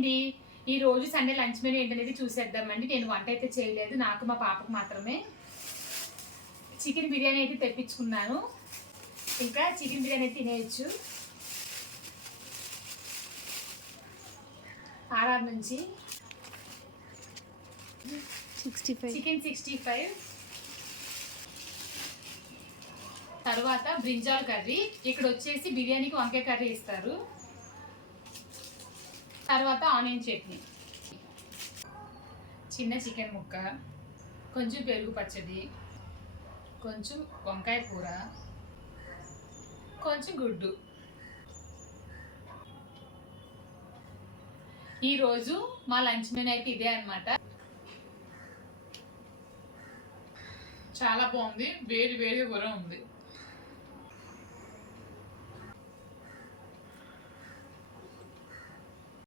అండి, ఈ రోజు సండే లంచ్ మెనూ ఏంటనేది చూసేద్దామండి. నేను వంట అయితే చేయలేదు, నాకు మా పాపకు మాత్రమే. చికెన్ బిర్యానీ అయితే తెప్పించుకున్నాను. ఇంకా చికెన్ బిర్యానీ అయితే తినేయచ్చు. ఆర్ఆర్ నుంచి చికెన్ 65, తర్వాత బ్రింజాల్ కర్రీ. ఇక్కడ వచ్చేసి బిర్యానీకి వంకాయ కర్రీ ఇస్తారు. తర్వాత ఆనియన్ చట్నీ, చిన్న చికెన్ ముక్క, కొంచెం పెరుగు పచ్చడి, కొంచెం వంకాయ కూర, కొంచెం గుడ్డు. ఈరోజు మా లంచ్ మెనూ అయితే ఇదే అనమాట. చాలా బాగుంది, వేడి వేడిగా కూడా ఉంది.